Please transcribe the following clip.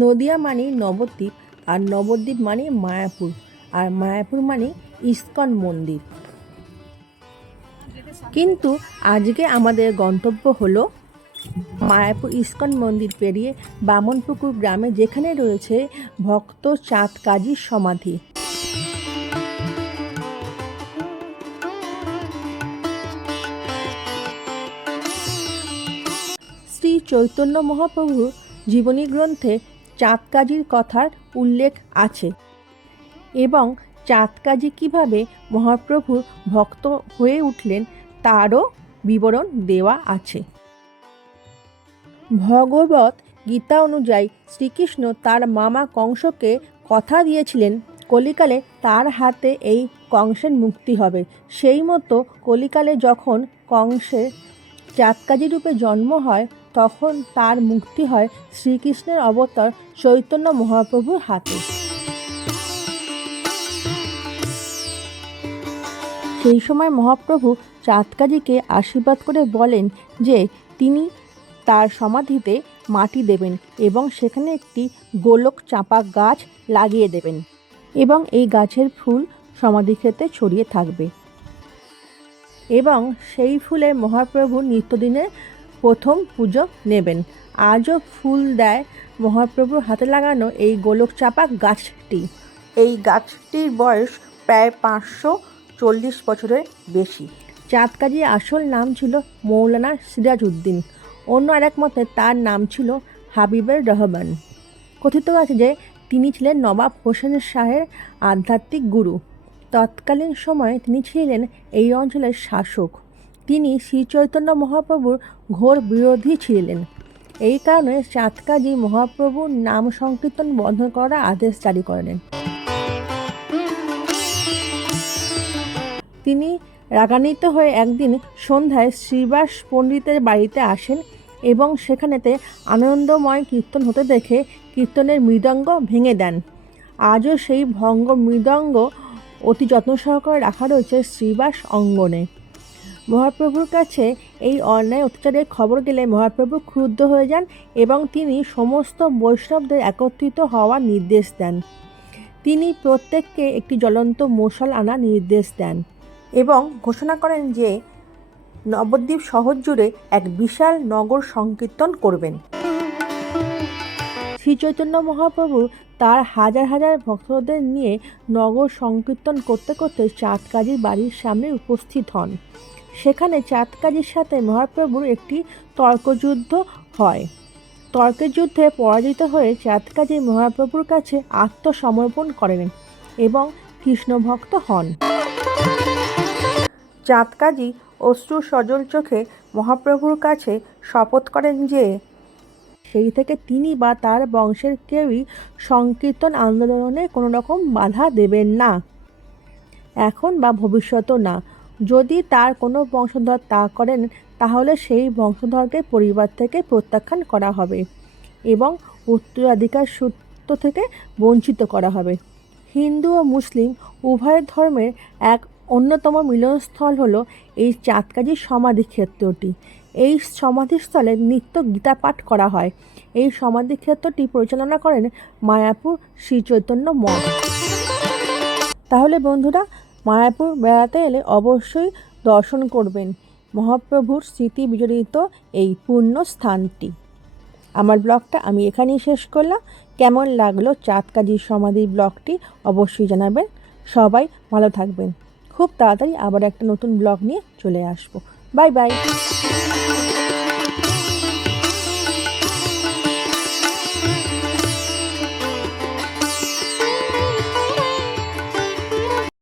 নদিয়া মানে নবদ্বীপ, আর নবদ্বীপ মানে মায়াপুর, আর মায়াপুর মানে ইস্কন মন্দির। কিন্তু আজকে আমাদের গন্তব্য হলো মায়াপুর ইস্কন মন্দির পেরিয়ে বামনপুকুর গ্রামে, যেখানে রয়েছে ভক্ত চাঁদ কাজীর সমাধি। শ্রী চৈতন্য মহাপ্রভুর জীবনী গ্রন্থে চাঁদ কাজীর কথার উল্লেখ আছে এবং চাঁদ কাজী কীভাবে মহাপ্রভুর ভক্ত হয়ে উঠলেন তারও বিবরণ দেওয়া আছে। ভগবত গীতা অনুযায়ী শ্রীকৃষ্ণ তার মামা কংসকে কথা দিয়েছিলেন কলিকালে তার হাতে এই কংসের মুক্তি হবে। সেই মতো কলিকালে যখন কংসের চাঁদকাজী রূপে জন্ম হয়, তখন তার মুক্তি হয় শ্রীকৃষ্ণের অবতার চৈতন্য মহাপ্রভুর হাতে। সেই সময় মহাপ্রভু চাঁদকাজীকে আশীর্বাদ করে বলেন যে তিনি তার সমাধিতে মাটি দেবেন এবং সেখানে একটি গোলক চাঁপা গাছ লাগিয়ে দেবেন এবং এই গাছের ফুল সমাধিক্ষেত্রে ছড়িয়ে থাকবে এবং সেই ফুলে মহাপ্রভু নিত্যদিনের প্রথম পুজো নেবেন। আজও ফুল দেয় মহাপ্রভুর হাতে লাগানো এই গোলক চাঁপা গাছটি। এই গাছটির বয়স প্রায় 540 বছরের বেশি। চাঁদ কাজীর আসল নাম ছিল মৌলানা সিরাজউদ্দিন। অন্য আরেক মতে তার নাম ছিল হাবিবুর রহমান। কথিত আছে যে তিনি ছিলেন নবাব হোসেন শাহের আধ্যাত্মিক গুরু। তৎকালীন সময়ে তিনি ছিলেন এই অঞ্চলের শাসক। তিনি শ্রীচৈতন্য মহাপ্রভুর ঘোর বিরোধী ছিলেন। এই কারণে চাঁদ কাজী মহাপ্রভুর নাম সংকীর্তন বন্ধ করার আদেশ জারি করেন। তিনি রাগান্বিত হয়ে একদিন সন্ধ্যায় শ্রীবাস পণ্ডিতের বাড়িতে আসেন এবং সেখানেতে আনন্দময় কীর্তন হতে দেখে কীর্তনের মৃদঙ্গ ভেঙে দেন। আজও সেই ভঙ্গ মৃদঙ্গ অতি যত্ন সহকারে রাখা রয়েছে শ্রীবাস অঙ্গনে। মহাপ্রভুর কাছে এই অন্যায় অত্যাচারের খবর গেলে মহাপ্রভু ক্রুদ্ধ হয়ে যান এবং তিনি সমস্ত বৈষ্ণবদের একত্রিত হওয়ার নির্দেশ দেন। তিনি প্রত্যেককে একটি জ্বলন্ত মশাল আনার নির্দেশ দেন এবং ঘোষণা করেন যে নবদ্বীপ শহর জুড়ে এক বিশাল নগর সংকীর্তন করবেন। শ্রীচৈতন্য মহাপ্রভু তার হাজার হাজার ভক্তদের নিয়ে নগর সংকীর্তন করতে করতে চাঁদ কাজীর বাড়ির সামনে উপস্থিত হন। সেখানে চাঁদ কাজীর সাথে মহাপ্রভুর একটি তর্কযুদ্ধ হয়। তর্কের যুদ্ধে পরাজিত হয়ে চাঁদ কাজী মহাপ্রভুর কাছে আত্মসমর্পণ করেন এবং কৃষ্ণভক্ত হন। চাঁদ কাজী অশ্রু সজল চোখে মহাপ্রভুর কাছে শপথ করেন যে সেই থেকে তিনি বা তার বংশের কেউই সংকীর্তন আন্দোলনে কোনো রকম বাধা দেবেন না, এখন বা ভবিষ্যতও না। যদি তার কোনো বংশধর তা করেন তাহলে সেই বংশধরকে পরিবার থেকে প্রত্যাখ্যান করা হবে এবং উত্তরাধিকার সূত্র থেকে বঞ্চিত করা হবে। হিন্দু ও মুসলিম উভয় ধর্মের এক অন্যতম মিলনস্থল হলো এই চাঁদ কাজীর সমাধিক্ষেত্রটি। এই সমাধিস্থলে নিত্য গীতা পাঠ করা হয়। এই সমাধিক্ষেত্রটি পরিচালনা করেন মায়াপুর শ্রীচৈতন্য মঠ। তাহলে বন্ধুরা, মায়াপুর বেড়াতে এলে অবশ্যই দর্শন করবেন মহাপ্রভুর স্মৃতি বিজড়িত এই পুণ্য স্থানটি। আমার ব্লগটা আমি এখানেই শেষ করলাম। কেমন লাগলো চাঁদ কাজীর সমাধির ব্লগটি অবশ্যই জানাবেন। সবাই ভালো থাকবেন। খুব তাড়াতাড়ি আবার একটা নতুন ব্লগ নিয়ে চলে আসবো। Bye bye.